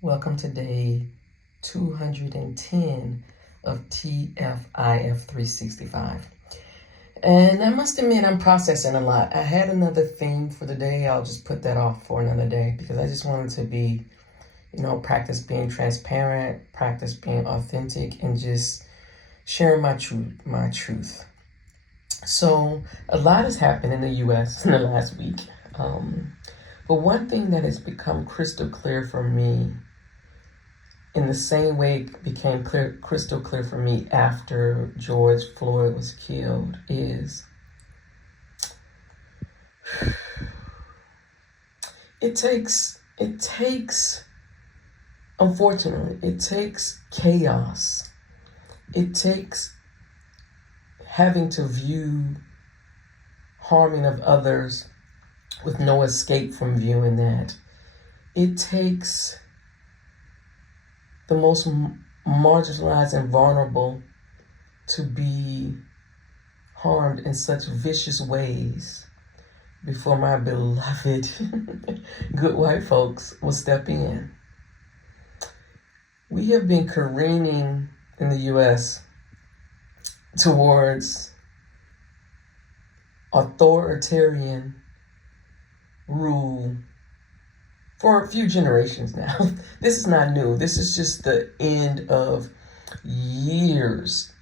Welcome to day 210 of TFIF 365. And I must admit, I'm processing a lot. I had another theme for the day. I'll just put that off for another day because I just wanted to be, practice being transparent, practice being authentic, and just sharing my truth. So a lot has happened in the U.S. in the last week. But one thing that has become crystal clear for me, in the same way it became crystal clear for me after George Floyd was killed, is it takes, unfortunately, it takes chaos. It takes having to view harming of others with no escape from viewing that. It takes the most marginalized and vulnerable to be harmed in such vicious ways before my beloved good white folks will step in. We have been careening in the U.S. towards authoritarian rule for a few generations now. This is not new. This is just the end of years,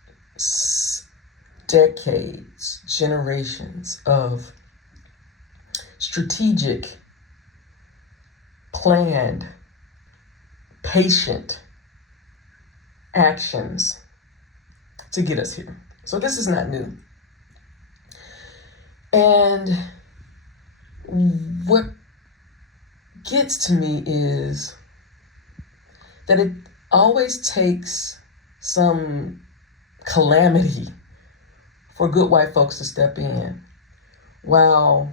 decades, generations of strategic, planned, patient actions to get us here. So this is not new. And what gets to me is that it always takes some calamity for good white folks to step in, while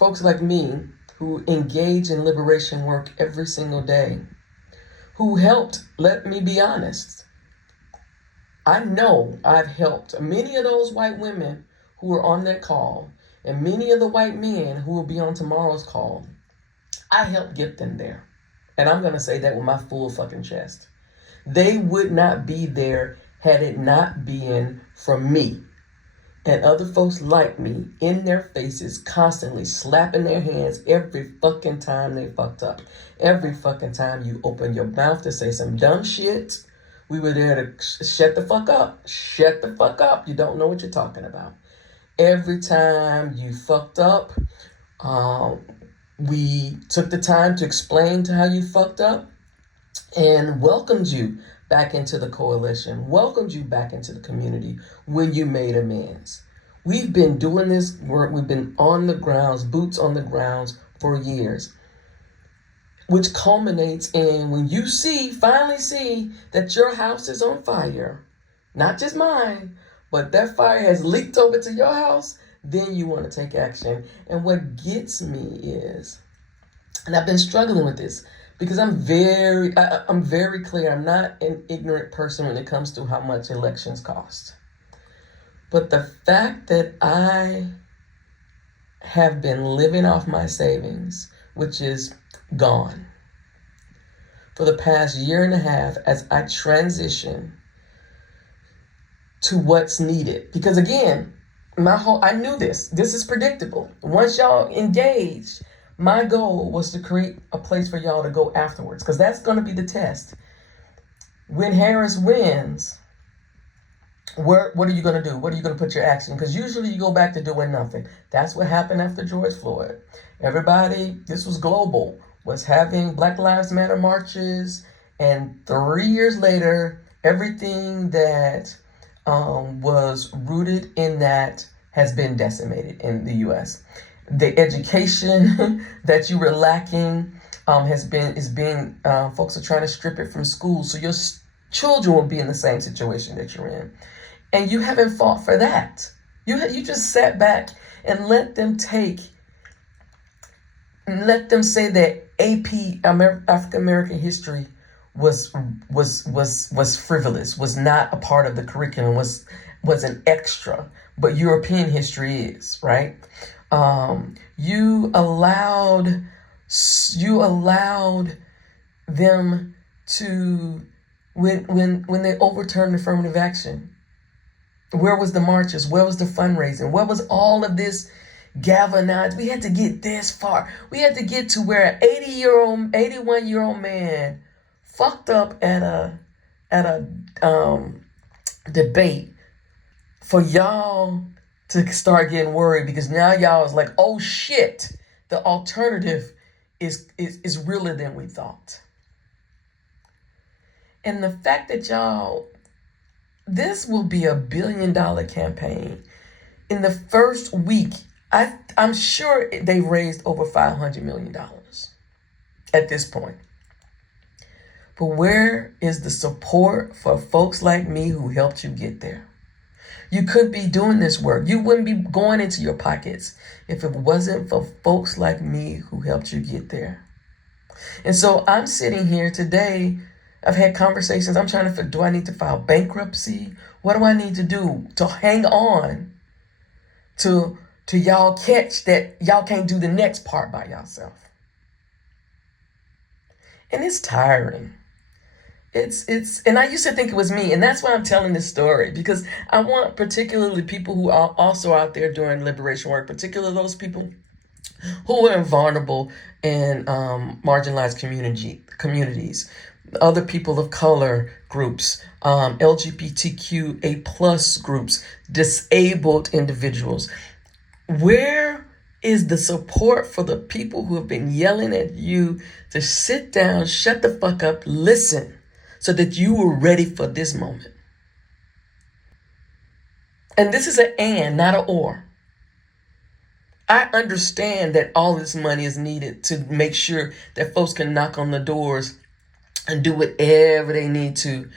folks like me, who engage in liberation work every single day, who helped, let me be honest, I know I've helped many of those white women who were on that call, and many of the white men who will be on tomorrow's call. I helped get them there. And I'm going to say that with my full fucking chest. They would not be there had it not been for me and other folks like me in their faces, constantly slapping their hands every fucking time they fucked up. Every fucking time you open your mouth to say some dumb shit, we were there to shut the fuck up. Shut the fuck up. You don't know what you're talking about. Every time you fucked up, we took the time to explain to how you fucked up and welcomed you back into the coalition, welcomed you back into the community when you made amends. We've been doing this work. We've been on the grounds, boots on the grounds for years, which culminates in when you finally see that your house is on fire, not just mine, but that fire has leaked over to your house, then you want to take action. And what gets me is, and I've been struggling with this because I'm very clear. I'm not an ignorant person when it comes to how much elections cost. But the fact that I have been living off my savings, which is gone, for the past year and a half as I transition to what's needed. Because again, I knew this. This is predictable. Once y'all engage, my goal was to create a place for y'all to go afterwards, because that's going to be the test. When Harris wins, what are you going to do? What are you going to put your action? Because usually you go back to doing nothing. That's what happened after George Floyd. Everybody, this was global, was having Black Lives Matter marches, and 3 years later, everything that was rooted in that has been decimated in the U.S. The education that you were lacking folks are trying to strip it from school, so your children will be in the same situation that you're in, and you haven't fought for that. You just sat back and let them say that AP African American history was frivolous, was not a part of the curriculum, was an extra, but European history is, right? You allowed them to when they overturned affirmative action? Where was the marches? Where was the fundraising? Where was all of this galvanized? We had to get this far. We had to get to where an 81-year-old man fucked up at a debate for y'all to start getting worried, because now y'all is like, oh shit, the alternative is realer than we thought. And the fact that y'all, this will be a $1 billion campaign. In the first week, I'm sure they raised over $500 million at this point. But where is the support for folks like me who helped you get there? You could be doing this work. You wouldn't be going into your pockets if it wasn't for folks like me who helped you get there. And so I'm sitting here today. I've had conversations. I'm trying to figure, do I need to file bankruptcy? What do I need to do to hang on to y'all catch that y'all can't do the next part by yourself? And it's tiring. And I used to think it was me, and that's why I'm telling this story, because I want particularly people who are also out there doing liberation work, particularly those people who are in vulnerable and marginalized communities, other people of color groups, LGBTQA plus groups, disabled individuals. Where is the support for the people who have been yelling at you to sit down, shut the fuck up, listen, so that you were ready for this moment? And this is an and, not an or. I understand that all this money is needed to make sure that folks can knock on the doors and do whatever they need to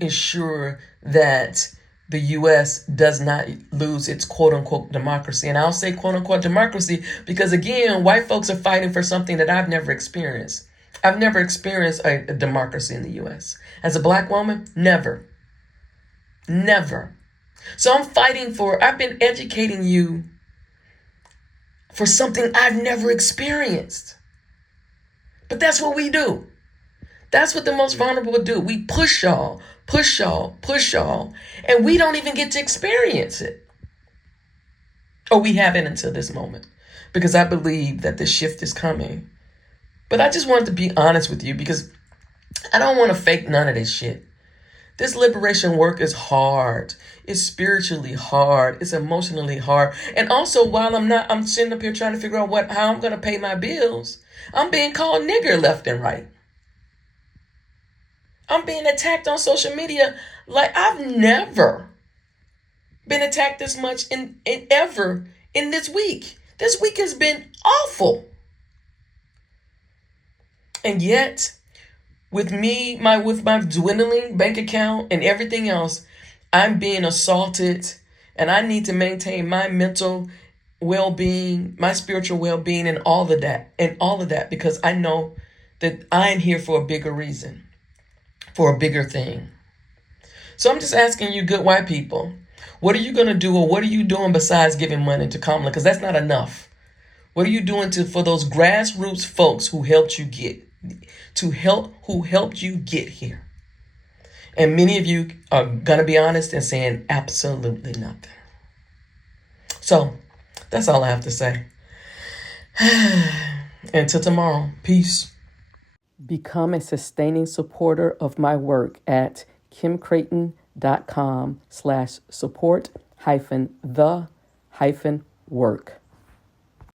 ensure that the U.S. does not lose its quote-unquote democracy. And I'll say quote-unquote democracy because, again, white folks are fighting for something that I've never experienced. I've never experienced a democracy in the U.S. As a black woman, never. Never. So I've been educating you for something I've never experienced. But that's what we do. That's what the most vulnerable do. We push y'all, and we don't even get to experience it. Or we haven't until this moment, because I believe that the shift is coming. But I just wanted to be honest with you, because I don't want to fake none of this shit. This liberation work is hard. It's spiritually hard. It's emotionally hard. And also, while I'm sitting up here trying to figure out how I'm going to pay my bills, I'm being called nigger left and right. I'm being attacked on social media like I've never been attacked this much ever in this week. This week has been awful. And yet, with my dwindling bank account and everything else, I'm being assaulted, and I need to maintain my mental well-being, my spiritual well-being, and all of that, because I know that I'm here for a bigger reason, for a bigger thing. So I'm just asking you, good white people, what are you going to do, or what are you doing besides giving money to Kamala? Because that's not enough. What are you doing for those grassroots folks who helped you get here? And many of you are going to be honest and saying absolutely nothing. So that's all I have to say. Until tomorrow, peace. Become a sustaining supporter of my work at kimcreighton.com/support-the-work.